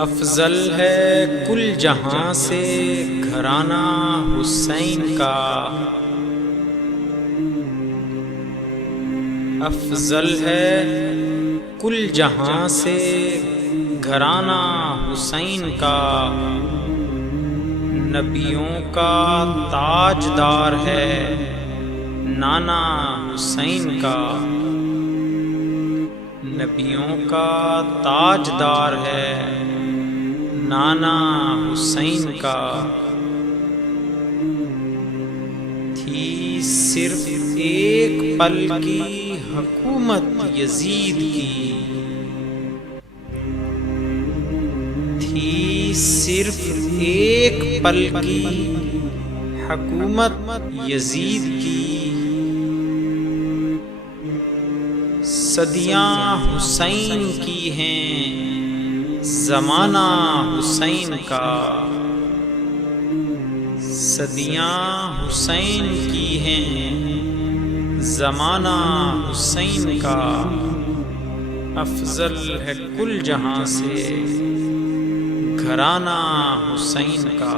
افضل ہے کل جہاں سے گھرانہ حسین کا، افضل ہے کل جہاں سے گھرانہ حسین کا، نبیوں کا تاجدار ہے نانا حسین کا، نبیوں کا تاجدار ہے نانا حسین کا۔ تھی صرف ایک پل کی حکومت یزید کی، تھی صرف ایک پل کی حکومت یزید کی، صدیاں حسین کی ہیں زمانہ حسین کا، صدیاں حسین کی ہیں زمانہ حسین کا، افضل ہے کل جہاں سے گھرانہ حسین کا۔